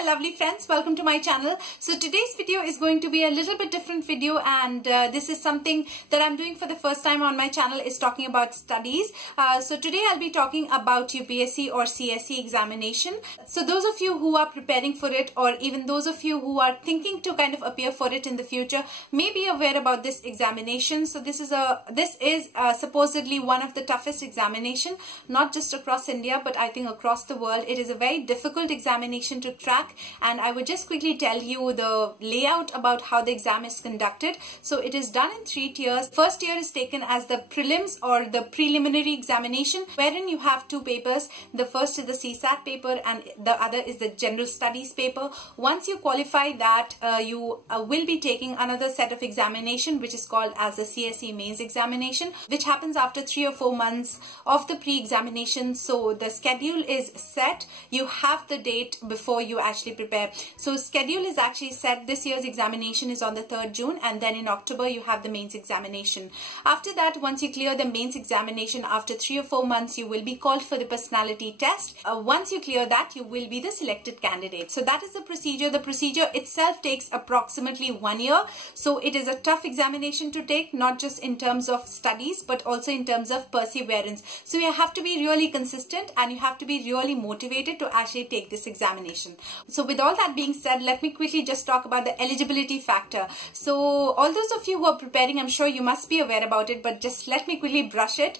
my lovely friends, welcome to my channel. So today's video is going to be a little bit different video, and this is something that I'm doing for the first time on my channel, is talking about studies. So today I'll be talking about UPSC or CSE examination. So those of you who are preparing for it, or even those of you who are thinking to kind of appear for it in the future, may be aware about this examination. So this is supposedly one of the toughest examination, not just across India, but I think across the world. It is a very difficult examination to crack, and I would just quickly tell you the layout about how the exam is conducted. So it is done in 3 tiers. First tier is taken as the prelims or the preliminary examination, wherein you have 2 papers. The first is the CSAT paper and the other is the general studies paper. Once you qualify that, you will be taking another set of examination, which is called as the CSE mains examination, which happens after 3 or 4 months of the pre-examination. So the schedule is set. You have the date before you actually prepare. So schedule is actually set. This year's examination is on the 3rd June, and then in October you have the mains examination. After that, once you clear the mains examination, after 3 or 4 months, you will be called for the personality test. Once you clear that, you will be the selected candidate. So that is the procedure. The procedure itself takes approximately 1 year. So it is a tough examination to take, not just in terms of studies, but also in terms of perseverance. So you have to be really consistent, and you have to be really motivated to actually take this examination. So with all that being said, let me quickly just talk about the eligibility factor. So all those of you who are preparing, I'm sure you must be aware about it, but just let me quickly brush it.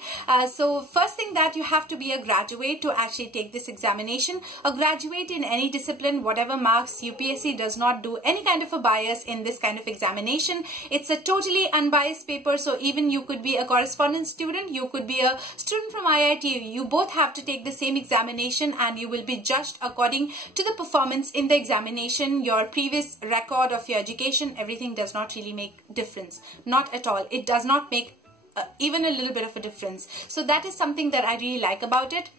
So first thing, that you have to be a graduate to actually take this examination. A graduate in any discipline, whatever marks. UPSC does not do any kind of a bias in this kind of examination. It's a totally unbiased paper. So even you could be a correspondence student, you could be a student from IIT, you both have to take the same examination, and you will be judged according to the performance in the examination. Your previous record of your education, everything does not really make difference. Not at all. It does not make even a little bit of a difference. So that is something that I really like about it.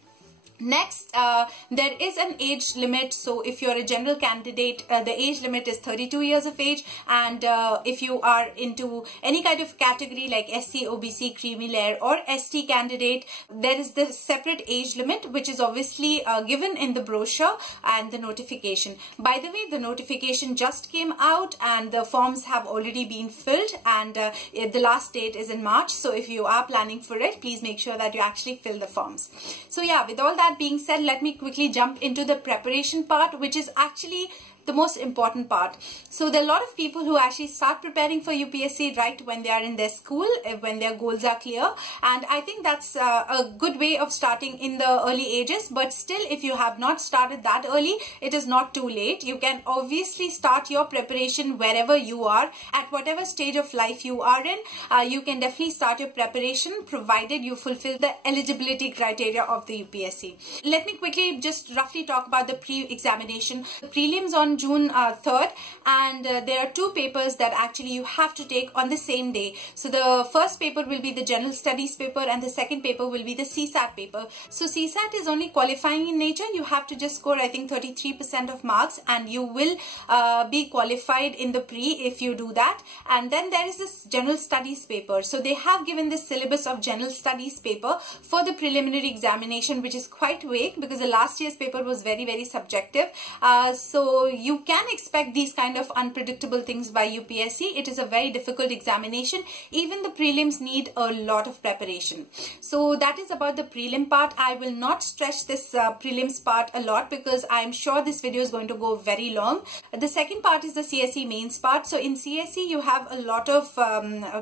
Next, there is an age limit. So if you're a general candidate, the age limit is 32 years of age, and if you are into any kind of category like SC, OBC, creamy layer, or ST candidate, there is the separate age limit, which is obviously given in the brochure and the notification. By the way, the notification just came out, and the forms have already been filled, and the last date is in March. So if you are planning for it, please make sure that you actually fill the forms. So yeah, with all that being said, let me quickly jump into the preparation part, which is actually the most important part. So there are a lot of people who actually start preparing for UPSC right when they are in their school, when their goals are clear, and I think that's a good way of starting in the early ages. But still, if you have not started that early, it is not too late. You can obviously start your preparation wherever you are, at whatever stage of life you are in. You can definitely start your preparation, provided you fulfill the eligibility criteria of the UPSC. Let me quickly just roughly talk about the pre-examination. The prelims on June 3rd, and there are 2 papers that actually you have to take on the same day. So the first paper will be the general studies paper, and the second paper will be the CSAT paper. So CSAT is only qualifying in nature. You have to just score, I think, 33% of marks, and you will be qualified in the pre if you do that. And then there is this general studies paper. So they have given this syllabus of general studies paper for the preliminary examination, which is quite vague because the last year's paper was very, very subjective. So you can expect these kind of unpredictable things by UPSC. It is a very difficult examination. Even the prelims need a lot of preparation. So that is about the prelim part. I will not stretch this prelims part a lot because I'm sure this video is going to go very long. The second part is the CSE mains part. So in CSE, you have a lot of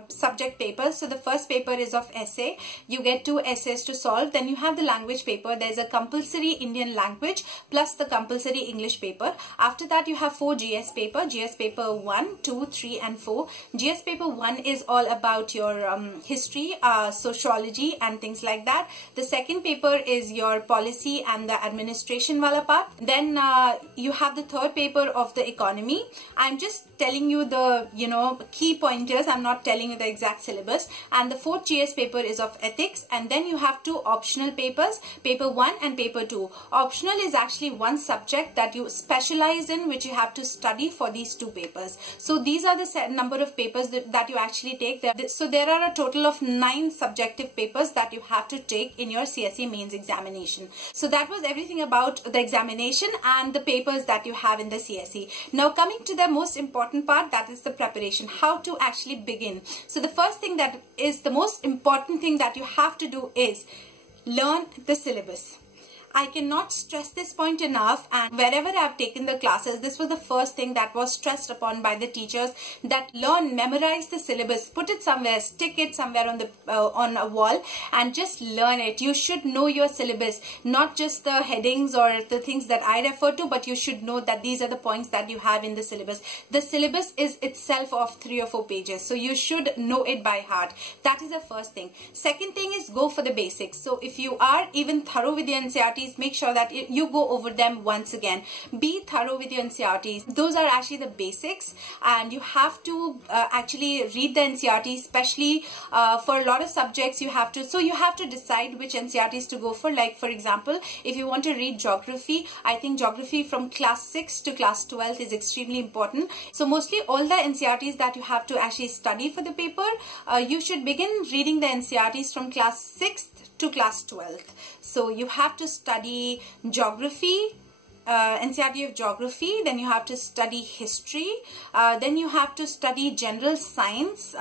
subject papers. So the first paper is of essay. You get 2 essays to solve. Then you have the language paper. There's a compulsory Indian language plus the compulsory English paper. After that, you have 4 GS paper. GS paper 1, 2, 3 and 4. GS paper 1 is all about your history, sociology and things like that. The second paper is your policy and the administration wala part. Then you have the third paper of the economy. I'm just telling you the key pointers. I'm not telling you the exact syllabus. And the 4th GS paper is of ethics. And then you have 2 optional papers, paper 1 and paper 2. Optional is actually one subject that you specialize in portion which you have to study for these 2 papers. So these are the number of papers that you actually take. So there are a total of 9 subjective papers that you have to take in your CSE mains examination. So that was everything about the examination and the papers that you have in the CSE. Now coming to the most important part, that is the preparation, how to actually begin. So the first thing that is the most important thing that you have to do is learn the syllabus. I cannot stress this point enough, and wherever I have taken the classes, this was the first thing that was stressed upon by the teachers, that memorize the syllabus, put it somewhere, stick it somewhere on a wall and just learn it. You should know your syllabus, not just the headings or the things that I refer to, but you should know that these are the points that you have in the syllabus. The syllabus is itself of 3 or 4 pages, so you should know it by heart. That is the first thing. Second thing is go for the basics. So if you are even thorough with the NCERT, make sure that you go over them once again. Be thorough with your NCERTs. Those are actually the basics, and you have to actually read the NCERT, especially for a lot of subjects. You have to decide which NCERTs to go for. Like for example, if you want to read geography, I think geography from class 6 to class 12 is extremely important. So mostly all the NCERTs that you have to actually study for the paper, you should begin reading the NCERTs from class 6th to class 12th. So you have to study geography, NCERT of geography, then you have to study history, then you have to study general science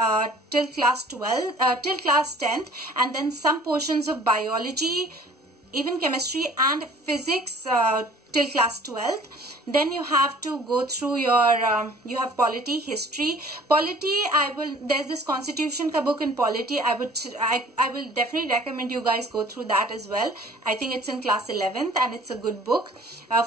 till class 10th, and then some portions of biology, even chemistry and physics till class 12th. Then you have to go through your you have polity, history. Polity, there's this constitution ka book in polity. I will definitely recommend you guys go through that as well. I think it's in class 11th and it's a good book.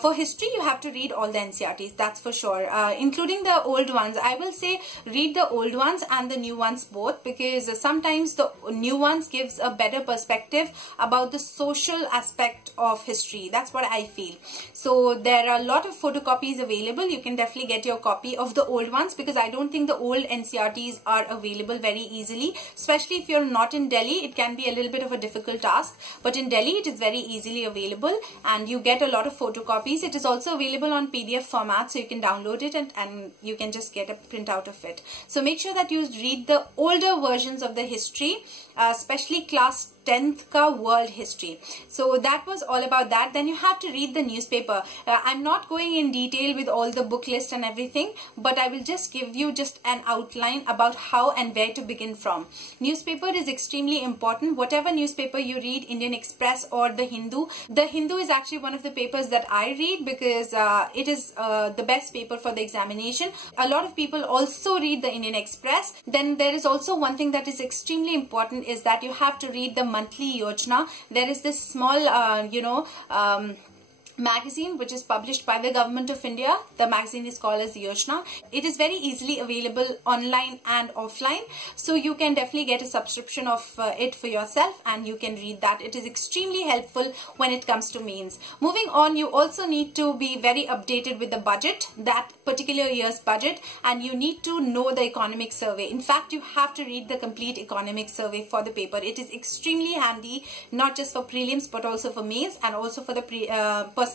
For history, you have to read all the NCERTs, that's for sure, including the old ones. I will say read the old ones and the new ones both, because sometimes the new ones gives a better perspective about the social aspect of history. That's what I feel. So there are a lot of photocopies available. You can definitely get your copy of the old ones, because I don't think the old NCERTs are available very easily, especially if you're not in Delhi. It can be a little bit of a difficult task, but in Delhi it is very easily available and you get a lot of photocopies. It is also available on PDF format, so you can download it and you can just get a printout of it. So make sure that you read the older versions of the history, especially class 10th ka world history. So that was all about that. Then you have to read the newspaper. I'm not going in detail with all the book list and everything, but I will just give you just an outline about how and where to begin from. Newspaper is extremely important. Whatever newspaper you read, Indian Express or the Hindu is actually one of the papers that I read, because it is the best paper for the examination. A lot of people also read the Indian Express. Then there is also one thing that is extremely important, is that you have to read the monthly Yojana. There is this small magazine which is published by the government of India. The magazine is called as Yojana. It is very easily available online and offline, so you can definitely get a subscription of it for yourself and you can read that. It is extremely helpful when it comes to mains. Moving on, you also need to be very updated with the budget, that particular year's budget, and you need to know the economic survey. In fact, you have to read the complete economic survey for the paper. It is extremely handy, not just for prelims but also for mains and also for the personality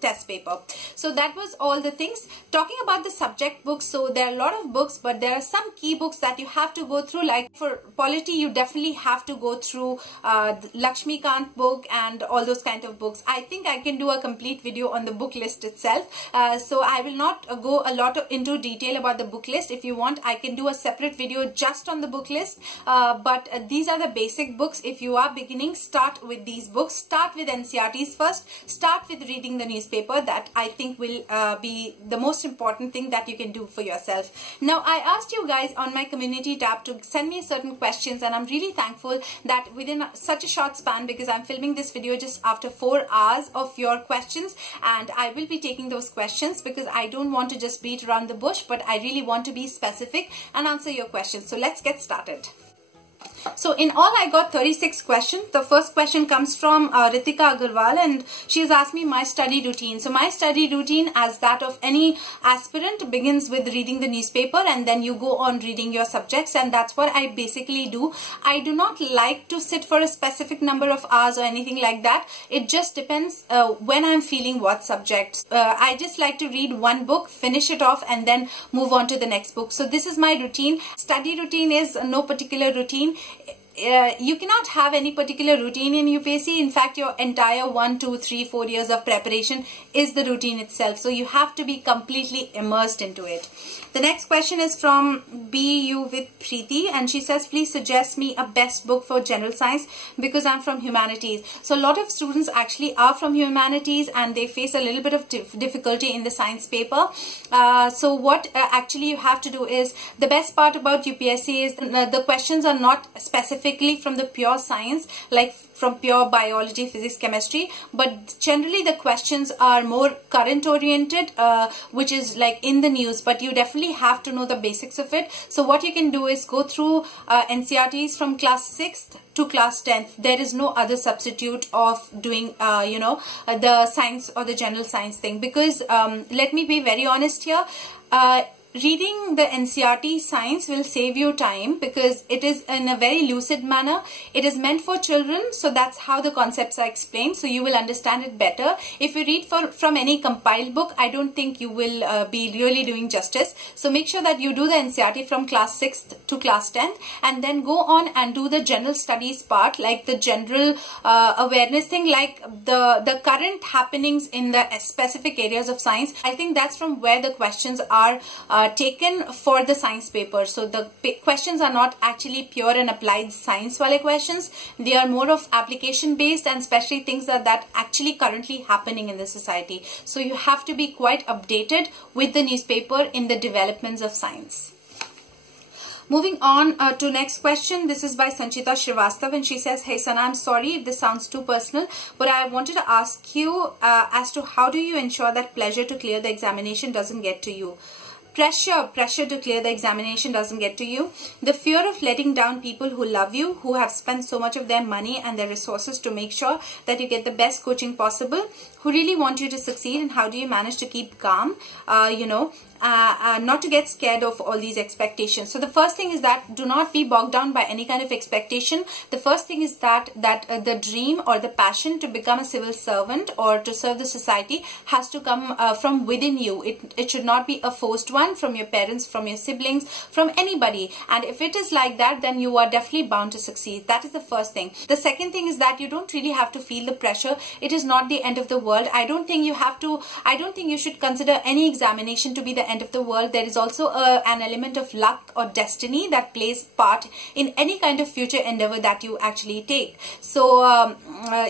test paper. So that was all the things. Talking about the subject books, so there are a lot of books, but there are some key books that you have to go through. Like for polity, you definitely have to go through Lakshmikant book and all those kind of books. I think I can do a complete video on the book list itself, so I will not go a lot into detail about the book list. If you want, I can do a separate video just on the book list, but these are the basic books. If you are beginning, start with these books. Start with NCERTs first. Start with reading the newspaper. That I think will be the most important thing that you can do for yourself. Now, I asked you guys on my community tab to send me certain questions, and I'm really thankful that within such a short span, because I'm filming this video just after 4 hours of your questions, and I will be taking those questions because I don't want to just beat around the bush, but I really want to be specific and answer your questions. So let's get started. So in all, I got 36 questions. The first question comes from Ritika Agarwal, and she has asked me my study routine. So my study routine, as that of any aspirant, begins with reading the newspaper, and then you go on reading your subjects, and that's what I basically do. I do not like to sit for a specific number of hours or anything like that. It just depends when I'm feeling what subject. I just like to read one book, finish it off, and then move on to the next book. So this is my routine. Study routine is no particular routine. You cannot have any particular routine in UPSC. In fact, your entire 1, 2, 3, 4 years of preparation is the routine itself. So you have to be completely immersed into it. The next question is from BU with Preeti, and she says, please suggest me a best book for general science because I'm from humanities. So a lot of students actually are from humanities and they face a little bit of difficulty in the science paper. So what actually you have to do is, the best part about UPSC is the questions are not specifically from the pure science, like from pure biology, physics, chemistry, but generally the questions are more current oriented, which is like in the news, but you definitely have to know the basics of it. So what you can do is go through NCERTs from class 6th to class 10th. There is no other substitute of doing the science or the general science thing, because let me be very honest here, reading the NCERT science will save you time because it is in a very lucid manner. It is meant for children, so that's how the concepts are explained, so you will understand it better. If you read from any compiled book, I don't think you will be really doing justice. So make sure that you do the NCERT from class 6th to class 10th, and then go on and do the general studies part, like the general awareness thing, like the current happenings in the specific areas of science. I think that's from where the questions are taken for the science paper. So the questions are not actually pure and applied science wale questions. They are more of application based, and especially things that actually currently happening in the society. So you have to be quite updated with the newspaper in the developments of science. Moving on to next question. This is by Sanchita Srivastav, and she says, hey Sana, I'm sorry if this sounds too personal, but I wanted to ask you as to how do you ensure that pleasure to clear the examination doesn't get to you? Pressure to clear the examination doesn't get to you. The fear of letting down people who love you, who have spent so much of their money and their resources to make sure that you get the best coaching possible, who really want you to succeed, and how do you manage to keep calm, not to get scared of all these expectations. So the first thing is that do not be bogged down by any kind of expectation. The first thing is that the dream or the passion to become a civil servant or to serve the society has to come from within you. It should not be a forced one from your parents, from your siblings, from anybody. And if it is like that, then you are definitely bound to succeed. That is the first thing. The second thing is that you don't really have to feel the pressure. It is not the end of the world. I don't think you should consider any examination to be the end of the world. There is also an element of luck or destiny that plays part in any kind of future endeavor that you actually take. So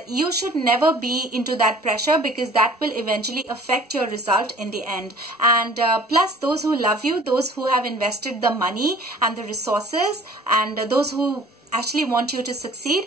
you should never be into that pressure, because that will eventually affect your result in the end. And plus, those who love you, those who have invested the money and the resources, and those who actually want you to succeed,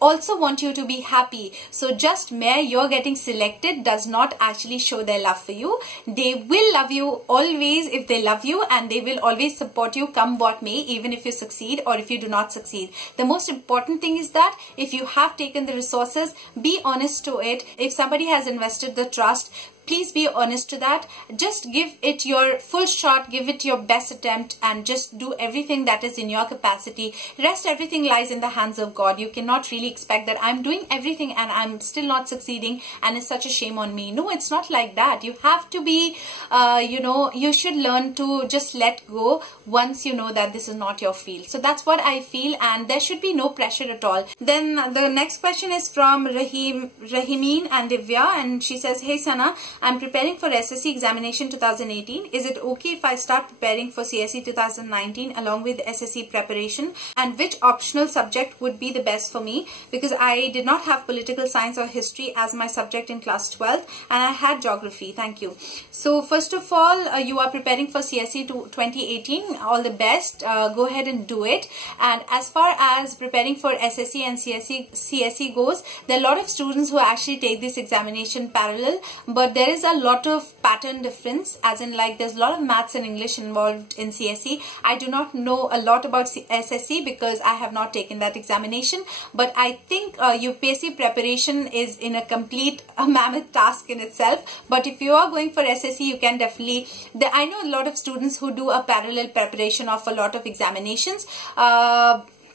also want you to be happy. So just mere you're getting selected does not actually show their love for you. They will love you always if they love you, and they will always support you come what may, even if you succeed or if you do not succeed. The most important thing is that if you have taken the resources, be honest to it. If somebody has invested the trust, please be honest to that. Just give it your full shot, give it your best attempt, and just do everything that is in your capacity. Rest, everything lies in the hands of God. You cannot really expect that I'm doing everything and I'm still not succeeding and it's such a shame on me. No, it's not like that. You have to be, you should learn to just let go once you know that this is not your field. So that's what I feel, and there should be no pressure at all. Then the next question is from Rahimeen and Divya, and she says, hey Sana, I'm preparing for SSC examination 2018. Is it okay if I start preparing for CSE 2019 along with SSC preparation? And which optional subject would be the best for me? Because I did not have political science or history as my subject in class 12, and I had geography. Thank you. So first of all, you are preparing for CSE 2018. All the best. Go ahead and do it. And as far as preparing for SSC and CSE goes, there are a lot of students who actually take this examination parallel, but there is a lot of pattern difference, as in like there's a lot of maths and English involved in CSE. I do not know a lot about SSE because I have not taken that examination, but I think UPSC preparation is in a complete mammoth task in itself. But if you are going for SSE, you can definitely, I know a lot of students who do a parallel preparation of a lot of examinations.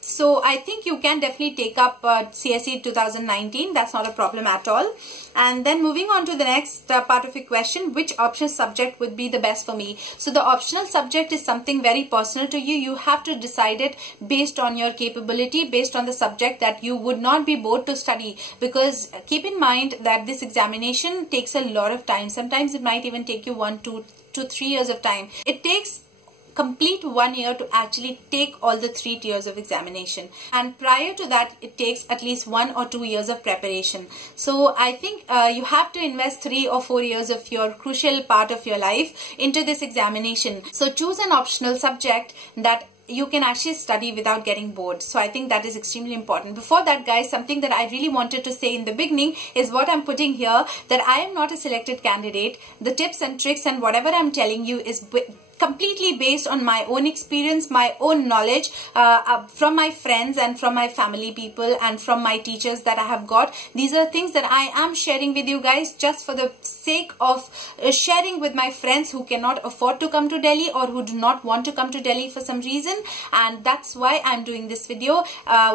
So I think you can definitely take up CSE 2019. That's not a problem at all. And then moving on to the next part of your question, which optional subject would be the best for me? So the optional subject is something very personal to you. You have to decide it based on your capability, based on the subject that you would not be bored to study. Because keep in mind that this examination takes a lot of time. Sometimes it might even take you 1 to 3 years of time. It takes complete 1 year to actually take all the 3 tiers of examination, and prior to that it takes at least 1 or 2 years of preparation. So I think you have to invest 3 or 4 years of your crucial part of your life into this examination. So choose an optional subject that you can actually study without getting bored. So I think that is extremely important. Before that, guys, something that I really wanted to say in the beginning is what I'm putting here, that I am not a selected candidate. The tips and tricks and whatever I'm telling you is completely based on my own experience, my own knowledge, from my friends and from my family people and from my teachers that I have got. These are things that I am sharing with you guys just for the sake of sharing with my friends who cannot afford to come to Delhi or who do not want to come to Delhi for some reason, and that's why I'm doing this video.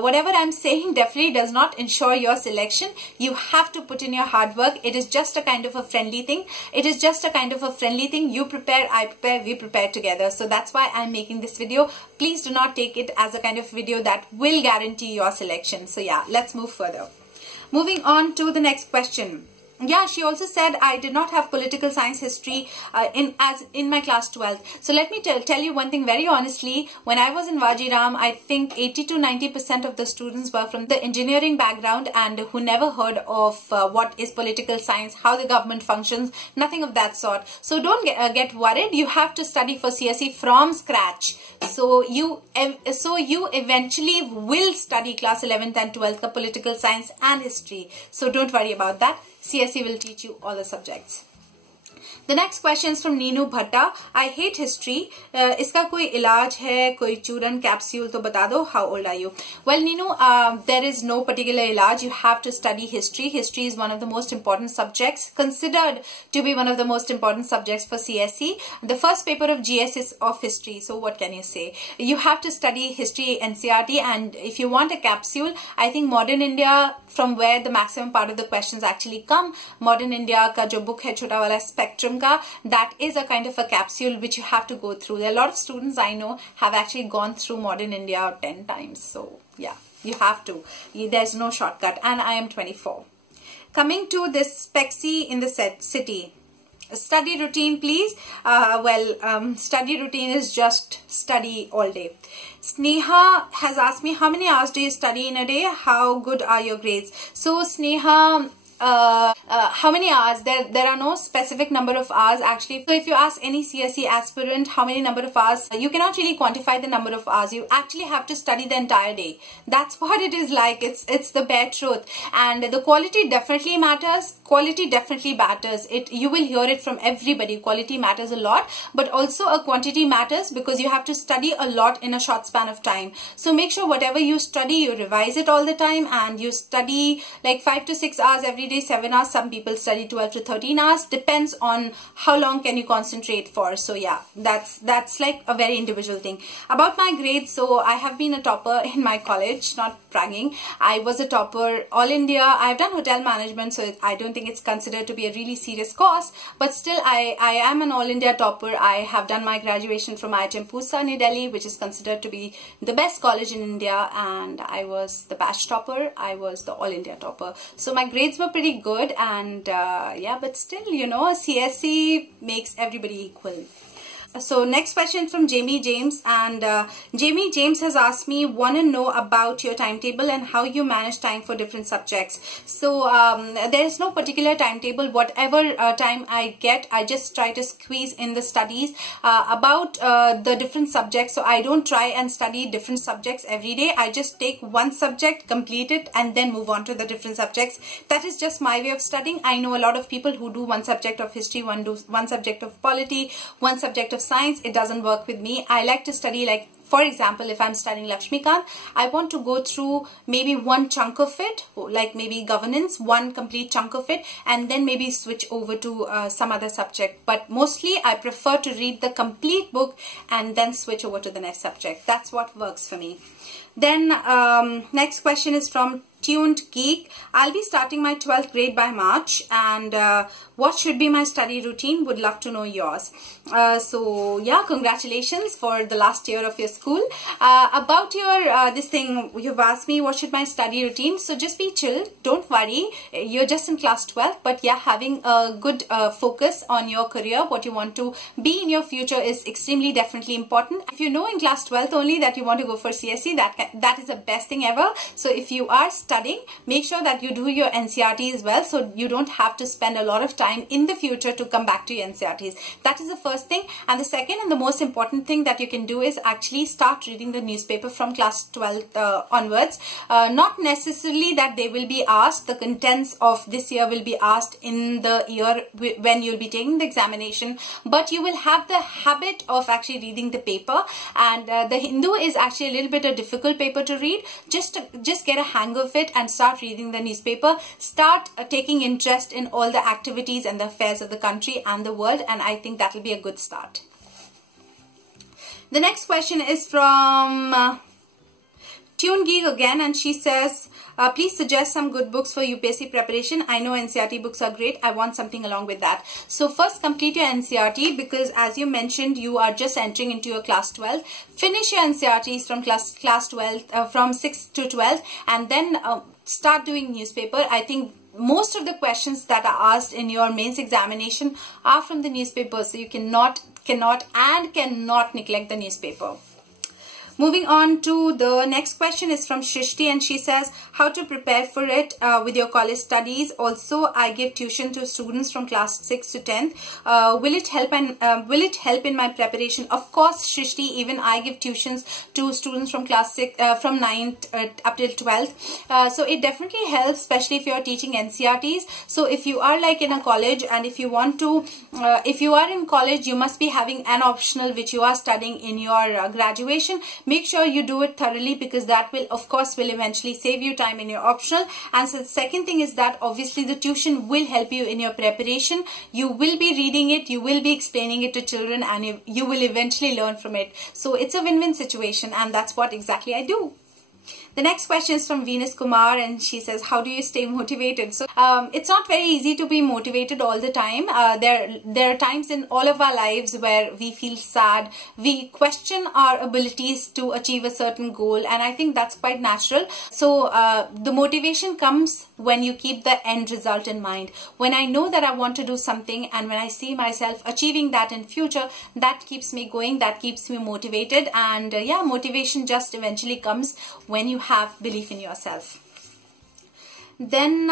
Whatever I'm saying definitely does not ensure your selection. You have to put in your hard work. It is just a kind of a friendly thing. You prepare, I prepare, we prepare together. So that's why I'm making this video. Please do not take it as a kind of video that will guarantee your selection. So yeah, let's move further. Moving on to the next question. Yeah, she also said I did not have political science history in my class 12th. So let me tell you one thing very honestly. When I was in Vajiram, I think 80 to 90% of the students were from the engineering background and who never heard of what is political science, how the government functions, nothing of that sort. So don't get worried. You have to study for CSE from scratch. So you eventually will study class 11th and 12th ka political science and history. So don't worry about that. CSE will teach you all the subjects. The next question is from Neenu Bhatta. I hate history. Iska koi ilaj hai, koi churn capsule to bata do. How old are you? Well, Neenu, there is no particular ilaj. You have to study history. History is one of the most important subjects, considered to be one of the most important subjects for CSE. The first paper of GS is of history. So what can you say? You have to study history NCERT, and if you want a capsule, I think Modern India, from where the maximum part of the questions actually come, Modern India ka jo book hai chota wala Spectrum ka, that is a kind of a capsule which you have to go through. There are a lot of students I know have actually gone through Modern India 10 times. So yeah, you have to. There's no shortcut, and I am 24. Coming to this Spexy in the city. Study routine, please. Study routine is just study all day. Sneha has asked me, how many hours do you study in a day? How good are your grades? So Sneha, how many hours? There are no specific number of hours actually. So if you ask any CSE aspirant how many number of hours, you cannot really quantify the number of hours. You actually have to study the entire day. That's what it is like. It's the bare truth. And the quality definitely matters. Quality definitely matters. You will hear it from everybody. Quality matters a lot, but also a quantity matters because you have to study a lot in a short span of time. So make sure whatever you study, you revise it all the time, and you study like 5 to 6 hours every day, 7 hours. Some people study 12 to 13 hours. Depends on how long can you concentrate for. So yeah, that's like a very individual thing. About my grades, so I have been a topper in my college, not bragging. I was a topper all India. I've done hotel management, so I don't think it's considered to be a really serious course, but still I am an all India topper. I have done my graduation from IIM Pusa, New Delhi, which is considered to be the best college in India, and I was the batch topper. I was the all India topper. So my grades were pretty good, and yeah, but still, you know, CSE makes everybody equal. So next question from Jamie James, and Jamie James has asked me, want to know about your timetable and how you manage time for different subjects. So there is no particular timetable. Whatever time I get, I just try to squeeze in the studies about the different subjects. So I don't try and study different subjects every day. I just take one subject, complete it, and then move on to the different subjects. That is just my way of studying. I know a lot of people who do one subject of history, one subject of polity, one subject of science. It doesn't work with me. I like to study, like, for example, if I'm studying Lakshmikant, I want to go through maybe one chunk of it, like maybe governance, one complete chunk of it, and then maybe switch over to some other subject. But mostly I prefer to read the complete book and then switch over to the next subject. That's what works for me. Then next question is from Tuned Geek. I'll be starting my 12th grade by March, and what should be my study routine? Would love to know yours. So yeah, congratulations for the last year of your school. About your this thing, you've asked me what should my study routine. So just be chill, don't worry, you're just in class 12, but yeah, having a good focus on your career, what you want to be in your future is extremely definitely important. If you know in class 12th only that you want to go for CSE, that is the best thing ever. So if you are studying, make sure that you do your NCERT as well, so you don't have to spend a lot of time in the future to come back to your NCERTs. That is the first thing. And the second and the most important thing that you can do is actually start reading the newspaper from class 12 onwards. Not necessarily that they will be asked, the contents of this year will be asked in the year when you'll be taking the examination, but you will have the habit of actually reading the paper. And the Hindu is actually a little bit a difficult paper to read. Just get a hang of it and start reading the newspaper. Start taking interest in all the activities and the affairs of the country and the world, and I think that will be a good start. The next question is from Tune Geek again, and she says, please suggest some good books for UPSC preparation. I know NCERT books are great. I want something along with that. So first, complete your NCERT, because as you mentioned, you are just entering into your class 12. Finish your NCERTs from class 12, from 6th to 12th, and then start doing newspaper. I think most of the questions that are asked in your mains examination are from the newspaper, so you cannot neglect the newspaper. Moving on to the next question is from Shrishti, and she says, how to prepare for it with your college studies. Also, I give tuition to students from class 6 to 10th. Will it help in my preparation? Of course, Shrishti, even I give tuitions to students from class 6, from 9th up till 12th. So it definitely helps, especially if you are teaching NCERTs. So if you are like in a college, and if you want to, if you are in college, you must be having an optional which you are studying in your graduation. Make sure you do it thoroughly, because that will, of course, will eventually save you time in your optional. And so the second thing is that obviously the tuition will help you in your preparation. You will be reading it, you will be explaining it to children, and you will eventually learn from it. So it's a win-win situation, and that's what exactly I do. The next question is from Venus Kumar, and she says, how do you stay motivated? So it's not very easy to be motivated all the time. There are times in all of our lives where we feel sad, we question our abilities to achieve a certain goal, and I think that's quite natural. So the motivation comes when you keep the end result in mind. When I know that I want to do something, and when I see myself achieving that in future, that keeps me going, that keeps me motivated. And yeah, motivation just eventually comes when you have belief in yourself. Then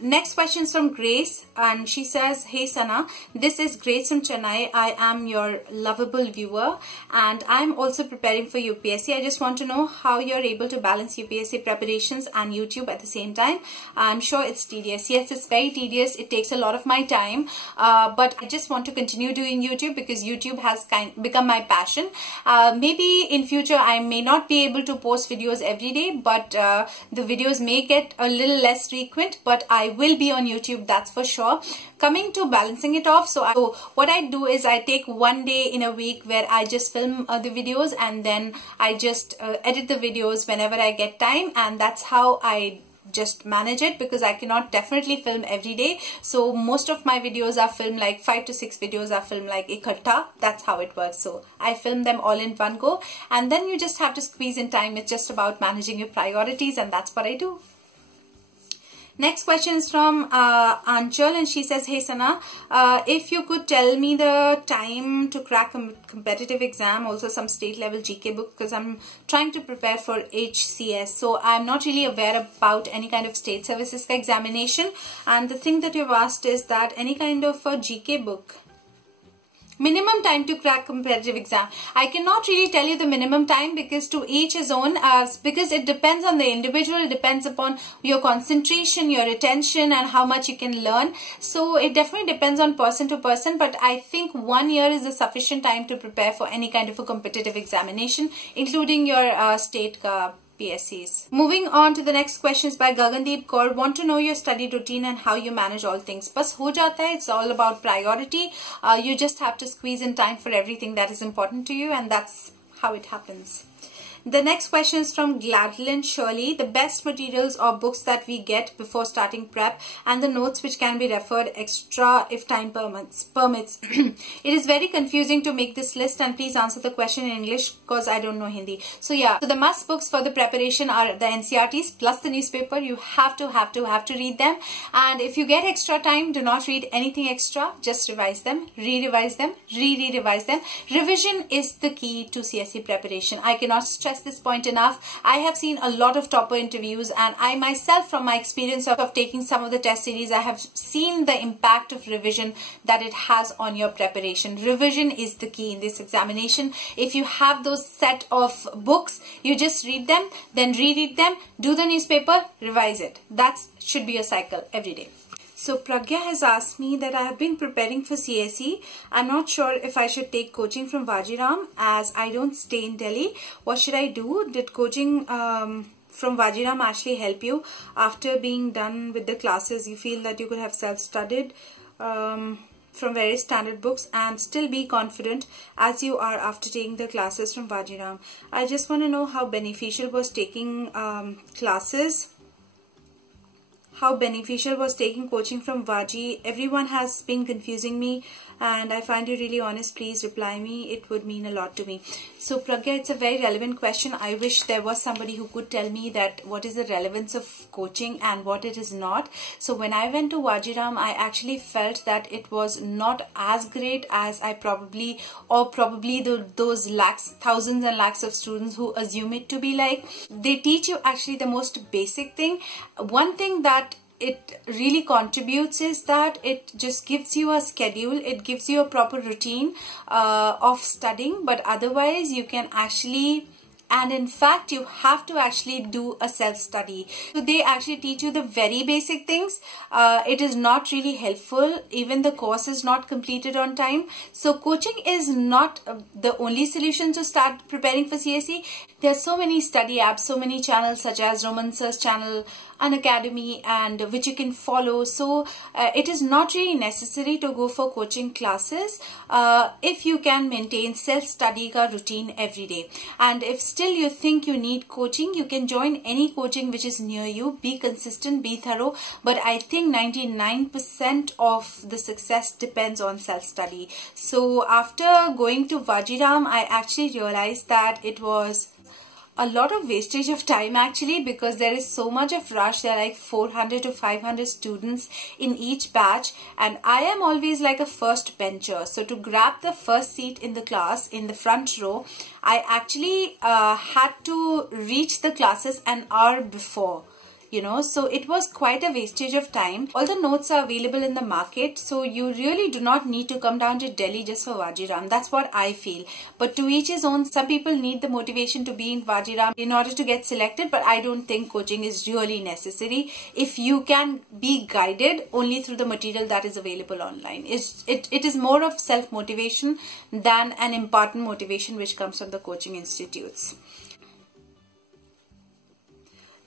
next question is from Grace, and she says, hey Sana, this is Grace from Chennai. I am your lovable viewer, and I'm also preparing for UPSC. I just want to know how you're able to balance UPSC preparations and YouTube at the same time. I'm sure it's tedious. Yes, it's very tedious. It takes a lot of my time, but I just want to continue doing YouTube because YouTube has become my passion. Maybe in future I may not be able to post videos every day, but the videos may get a little less frequent, but I will be on YouTube, that's for sure. Coming to balancing it off, so what I do is I take one day in a week where I just film the videos, and then I just edit the videos whenever I get time, and that's how I just manage it, because I cannot definitely film every day. So most of my videos are filmed, like 5 to 6 videos are filmed like ikhatta. That's how it works. So I film them all in one go, and then you just have to squeeze in time. It's just about managing your priorities, and that's what I do. Next question is from Anchal, and she says, hey Sana, if you could tell me the time to crack a competitive exam, also some state level GK book, because I'm trying to prepare for HCS, so I'm not really aware about any kind of state services examination. And the thing that you've asked is that any kind of a GK book. Minimum time to crack competitive exam. I cannot really tell you the minimum time, because to each his own, because it depends on the individual, it depends upon your concentration, your attention, and how much you can learn. So it definitely depends on person to person, but I think 1 year is a sufficient time to prepare for any kind of a competitive examination, including your state PSCs. Moving on to the next questions by Gagandeep Kaur. Want to know your study routine and how you manage all things. Bas ho jata hai. It's all about priority. You just have to squeeze in time for everything that is important to you, and that's how it happens. The next question is from Gladlyn Shirley. The best materials or books that we get before starting prep, and the notes which can be referred extra if time permits. It is very confusing to make this list, and please answer the question in English because I don't know Hindi. So yeah, so the must books for the preparation are the NCERTs plus the newspaper. You have to read them, and if you get extra time, do not read anything extra. Just revise them, re-revise them, re-revise them. Revision is the key to CSE preparation. I cannot stress this point enough. I have seen a lot of topper interviews, and I myself, from my experience of taking some of the test series, I have seen the impact of revision that it has on your preparation. Revision is the key in this examination. If you have those set of books, you just read them, then reread them, do the newspaper, revise it. That should be a cycle every day. So Pragya has asked me that I have been preparing for CSE. I'm not sure if I should take coaching from Vajiram as I don't stay in Delhi. What should I do? Did coaching from Vajiram actually help you after being done with the classes? You feel that you could have self-studied from various standard books and still be confident as you are after taking the classes from Vajiram. I just want to know how beneficial was taking how beneficial was taking coaching from Vaji. Everyone has been confusing me, and I find you really honest. Please reply me. It would mean a lot to me. So Pragya, it's a very relevant question. I wish there was somebody who could tell me that what is the relevance of coaching and what it is not. So when I went to Vajiram, I actually felt that it was not as great as I probably those thousands and lakhs of students who assume it to be like. They teach you actually the most basic thing. One thing that it really contributes is that it just gives you a schedule, it gives you a proper routine of studying, but otherwise you can actually, and in fact you have to actually do a self-study. So they actually teach you the very basic things. It is not really helpful. Even the course is not completed on time. So coaching is not the only solution to start preparing for CSE. There are so many study apps, so many channels such as Roman Sir's channel, An Academy, and which you can follow. So it is not really necessary to go for coaching classes if you can maintain self-study ka routine every day. And if still you think you need coaching, you can join any coaching which is near you. Be consistent, be thorough. But I think 99% of the success depends on self-study. So after going to Vajiram, I actually realized that it was a lot of wastage of time actually, because there is so much of rush. There are like 400 to 500 students in each batch, and I am always like a first bencher. So to grab the first seat in the class in the front row, I actually had to reach the classes an hour before. So it was quite a wastage of time. All the notes are available in the market, so you really do not need to come down to Delhi just for Vajiram. That's what I feel. But to each his own. Some people need the motivation to be in Vajiram in order to get selected, but I don't think coaching is really necessary if you can be guided only through the material that is available online. It is more of self-motivation than an important motivation which comes from the coaching institutes.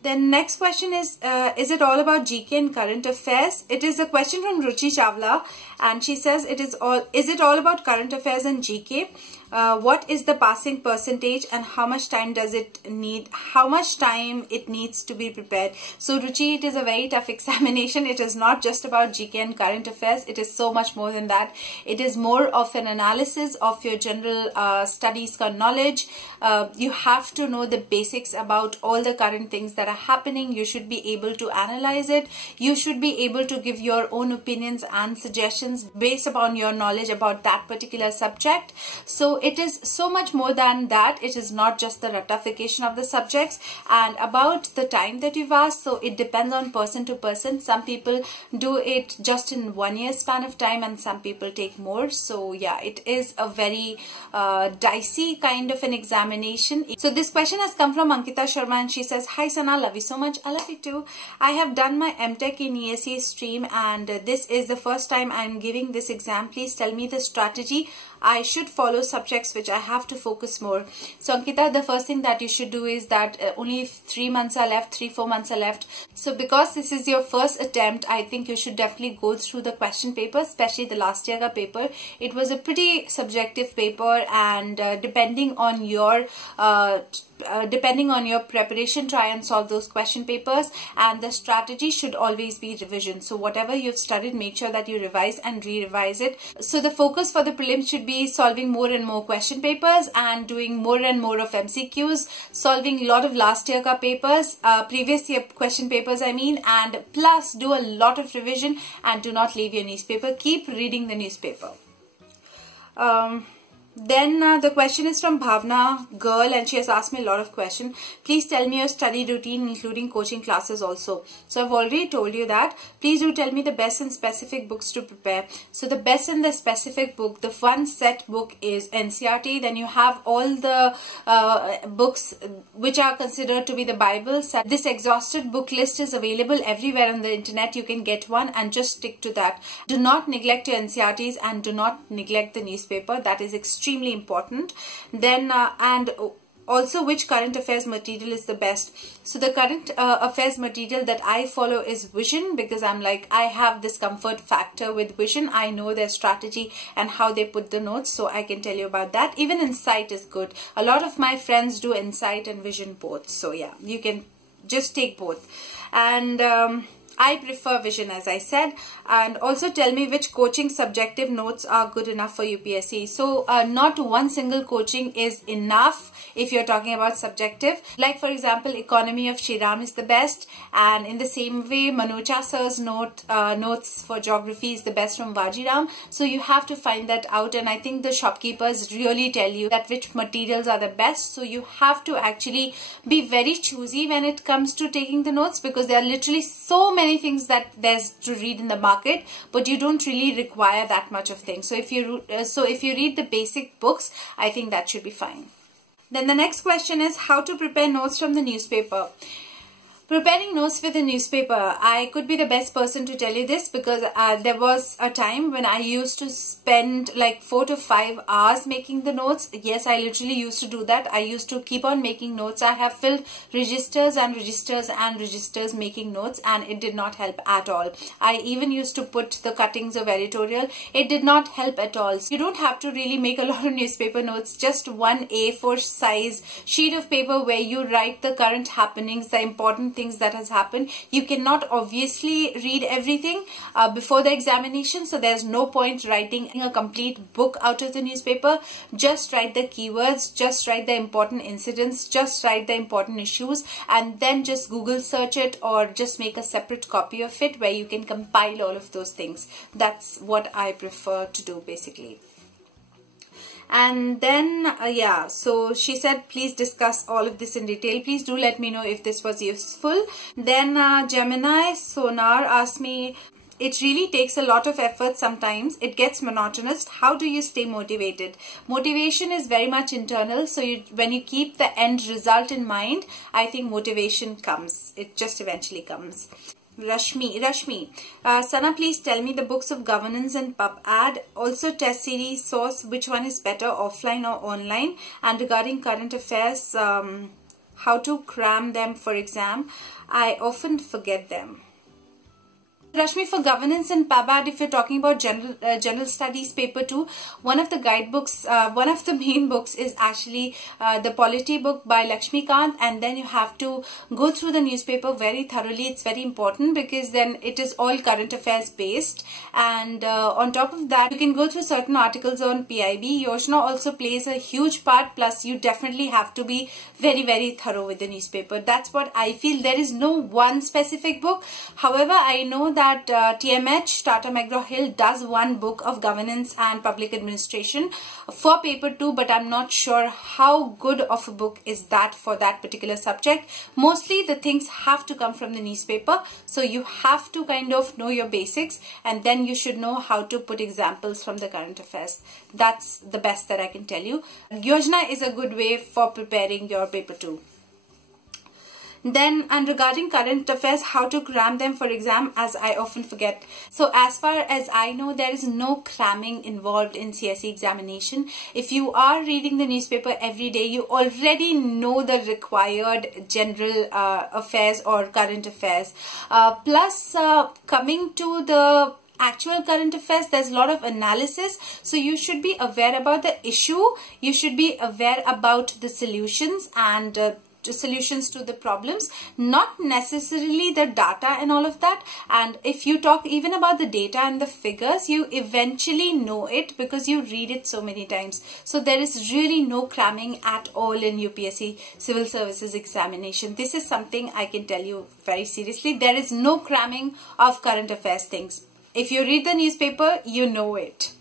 Then next question is it all about GK and current affairs? It is a question from Ruchi Chawla, and she says, is it all about current affairs and GK? What is the passing percentage and how much time does it need? How much time it needs to be prepared? So Ruchi, it is a very tough examination. It is not just about GK and current affairs. It is so much more than that. It is more of an analysis of your general studies knowledge. You have to know the basics about all the current things that are are happening. You should be able to analyze it. You should be able to give your own opinions and suggestions based upon your knowledge about that particular subject. So it is so much more than that. It is not just the ratification of the subjects. And about the time that you've asked, so it depends on person to person. Some people do it just in 1 year span of time, and some people take more. So yeah, it is a very dicey kind of an examination. So this question has come from Ankita Sharma, and she says, "Hi Sana, love you so much." I love you too. I have done my MTech in ESE stream, and this is the first time I'm giving this exam. Please tell me the strategy I should follow, subjects which I have to focus more. So Ankita, the first thing that you should do is that only 3 months are left, 3-4 months are left. So because this is your first attempt, I think you should definitely go through the question paper, especially the last year paper. It was a pretty subjective paper, and depending on your preparation, try and solve those question papers. And the strategy should always be revision. So whatever you've studied, make sure that you revise and re-revise it. So the focus for the prelims should be solving more and more question papers and doing more and more of MCQs, solving a lot of last year papers, previous year question papers I mean, and plus do a lot of revision, and do not leave your newspaper. Keep reading the newspaper. Then the question is from Bhavna Girl, and she has asked me a lot of questions. Please tell me your study routine, including coaching classes also. So I've already told you that. Please do tell me the best and specific books to prepare. So the best and the specific book, the one set book is NCERT. Then you have all the books which are considered to be the Bible. So this exhausted book list is available everywhere on the internet. You can get one and just stick to that. Do not neglect your NCERTs, and do not neglect the newspaper. That is extremely important. Then and also, which current affairs material is the best? So the current affairs material that I follow is Vision, because I'm like, I have this comfort factor with Vision. I know their strategy and how they put the notes, so I can tell you about that. Even Insight is good. A lot of my friends do Insight and Vision both. So yeah, you can just take both. And I prefer Vision, as I said. And also tell me which coaching subjective notes are good enough for UPSC. So not one single coaching is enough if you're talking about subjective. Like for example, Economy of Shriram is the best, and in the same way Manocha sir's notes for geography is the best from Vajiram. So you have to find that out, and I think the shopkeepers really tell you that which materials are the best. So you have to actually be very choosy when it comes to taking the notes, because there are literally so many things that there's to read in the market, but you don't really require that much of things. So if you read the basic books, I think that should be fine. Then the next question is how to prepare notes from the newspaper. Preparing notes with a newspaper, I could be the best person to tell you this, because there was a time when I used to spend like 4 to 5 hours making the notes. Yes, I literally used to do that. I used to keep on making notes. I have filled registers and registers and registers making notes, and it did not help at all. I even used to put the cuttings of editorial. It did not help at all. So you don't have to really make a lot of newspaper notes. Just one A4 size sheet of paper where you write the current happenings, the important things that has happened. You cannot obviously read everything before the examination, so there's no point writing a complete book out of the newspaper. Just write the keywords, just write the important incidents, just write the important issues, and then just Google search it, or just make a separate copy of it where you can compile all of those things. That's what I prefer to do basically. And then yeah, so she said please discuss all of this in detail. Please do let me know if this was useful. Then Gemini Sonar asked me, it really takes a lot of effort sometimes. It gets monotonous. How do you stay motivated? Motivation is very much internal. So when you keep the end result in mind, I think motivation comes. It just eventually comes. Rashmi, Sana, please tell me the books of governance and pub ad, also test series source, which one is better, offline or online, and regarding current affairs, how to cram them for exam. I often forget them. Rashmi, for governance and PABAD, if you're talking about general studies paper 2, one of the guidebooks, one of the main books is actually the polity book by Lakshmikant, and then you have to go through the newspaper very thoroughly. It's very important because then it is all current affairs based, and on top of that you can go through certain articles on PIB. Yojana also plays a huge part, plus you definitely have to be very thorough with the newspaper. That's what I feel. There is no one specific book. However, I know that TMH, Tata McGraw-Hill, does one book of governance and public administration for paper 2, but I'm not sure how good of a book is that for that particular subject. Mostly the things have to come from the newspaper, so you have to kind of know your basics, and then you should know how to put examples from the current affairs. That's the best that I can tell you. Yojana is a good way for preparing your paper 2. Then, and regarding current affairs, how to cram them for exam, as I often forget. So as far as I know, there is no cramming involved in CSE examination. If you are reading the newspaper every day, you already know the required general affairs or current affairs. Plus, coming to the actual current affairs, there's a lot of analysis, so you should be aware about the issue, you should be aware about the solutions and solutions to the problems, not necessarily the data and all of that. And if you talk even about the data and the figures, you eventually know it because you read it so many times. So there is really no cramming at all in UPSC civil services examination. This is something I can tell you very seriously. There is no cramming of current affairs things. If you read the newspaper, you know it.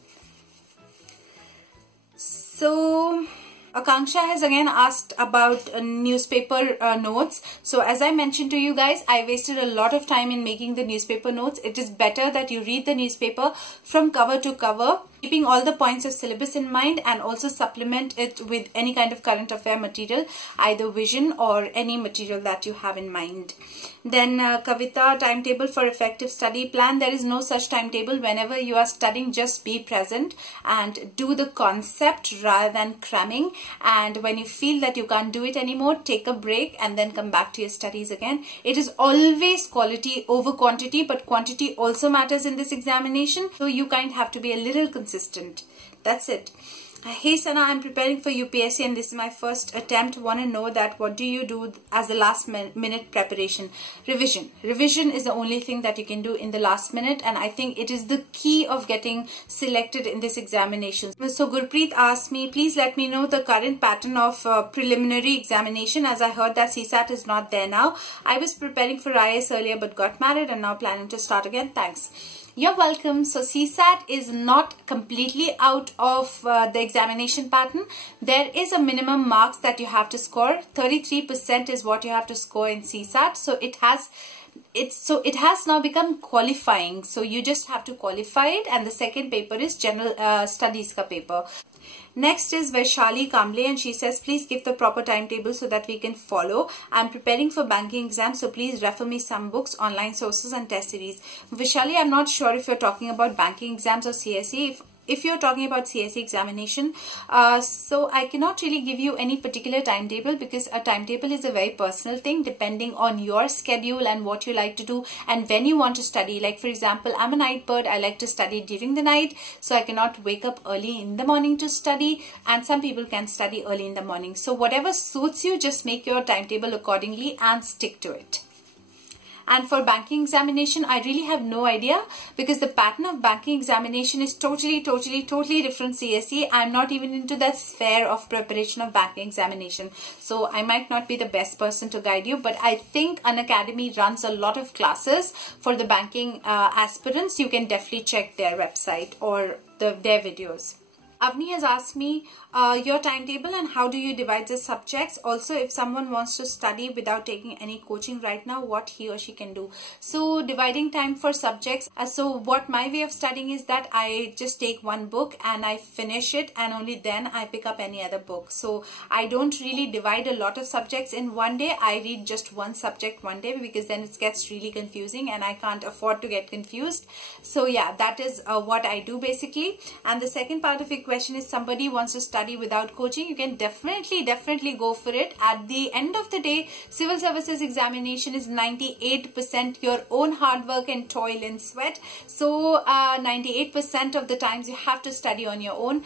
So Akanksha has again asked about newspaper notes. So as I mentioned to you guys, I wasted a lot of time in making the newspaper notes. It is better that you read the newspaper from cover to cover, keeping all the points of syllabus in mind, and also supplement it with any kind of current affair material, either vision or any material that you have in mind. Then Kavita, timetable for effective study plan. There is no such timetable. Whenever you are studying, just be present and do the concept rather than cramming. And when you feel that you can't do it anymore, take a break and then come back to your studies again. It is always quality over quantity, but quantity also matters in this examination, so you kind of have to be a little consistent. That's it. Hey Sana, I'm preparing for UPSC and this is my first attempt. Want to know that what do you do as a last minute preparation? Revision. Revision is the only thing that you can do in the last minute, and I think it is the key of getting selected in this examination. So Gurpreet asked me, please let me know the current pattern of preliminary examination, as I heard that CSAT is not there now. I was preparing for IS earlier but got married and now planning to start again. Thanks. You're welcome. So CSAT is not completely out of the examination pattern. There is a minimum marks that you have to score. 33% is what you have to score in CSAT. So it has now become qualifying. So you just have to qualify it, and the second paper is general studies ka paper. Next is Vaishali Kamble, and she says, please give the proper timetable so that we can follow. I'm preparing for banking exams, so please refer me some books, online sources and test series. Vaishali, I'm not sure if you're talking about banking exams or CSE. If you're talking about CSE examination, so I cannot really give you any particular timetable, because a timetable is a very personal thing depending on your schedule and what you like to do and when you want to study. Like for example, I'm a night bird. I like to study during the night, so I cannot wake up early in the morning to study, and some people can study early in the morning. So whatever suits you, just make your timetable accordingly and stick to it. And for banking examination, I really have no idea, because the pattern of banking examination is totally different CSE. I'm not even into that sphere of preparation of banking examination. So I might not be the best person to guide you, but I think an academy runs a lot of classes for the banking aspirants. You can definitely check their website or their videos. Avni has asked me your timetable and how do you divide the subjects. Also, if someone wants to study without taking any coaching right now, what he or she can do. So dividing time for subjects. So what my way of studying is that I just take one book and I finish it, and only then I pick up any other book. So I don't really divide a lot of subjects in one day. I read just one subject one day, because then it gets really confusing and I can't afford to get confused. So yeah, that is what I do basically. And the second part of your question question is somebody wants to study without coaching, you can definitely go for it. At the end of the day, civil services examination is 98% your own hard work and toil and sweat. So 98% of the times you have to study on your own.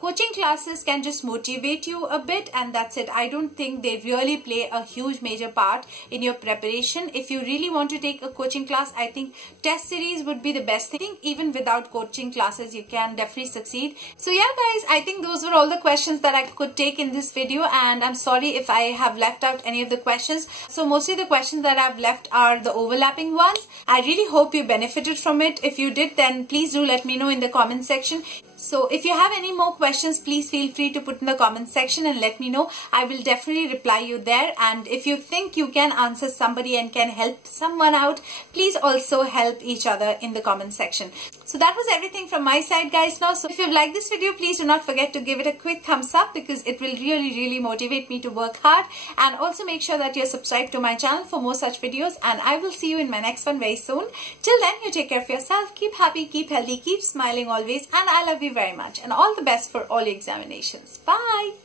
Coaching classes can just motivate you a bit, and that's it. I don't think they really play a huge major part in your preparation. If you really want to take a coaching class, I think test series would be the best thing. Even without coaching classes, you can definitely succeed. So yeah guys, I think those were all the questions that I could take in this video, and I'm sorry if I have left out any of the questions. So mostly the questions that I've left are the overlapping ones. I really hope you benefited from it. If you did, then please do let me know in the comment section. So if you have any more questions, please feel free to put in the comment section and let me know. I will definitely reply you there. And if you think you can answer somebody and can help someone out, please also help each other in the comment section. So that was everything from my side guys now. So if you've liked this video, please do not forget to give it a quick thumbs up, because it will really motivate me to work hard. And also make sure that you're subscribed to my channel for more such videos, and I will see you in my next one very soon. Till then, you take care of yourself, keep happy, keep healthy, keep smiling always, and I love you very much, and all the best for all your examinations. Bye.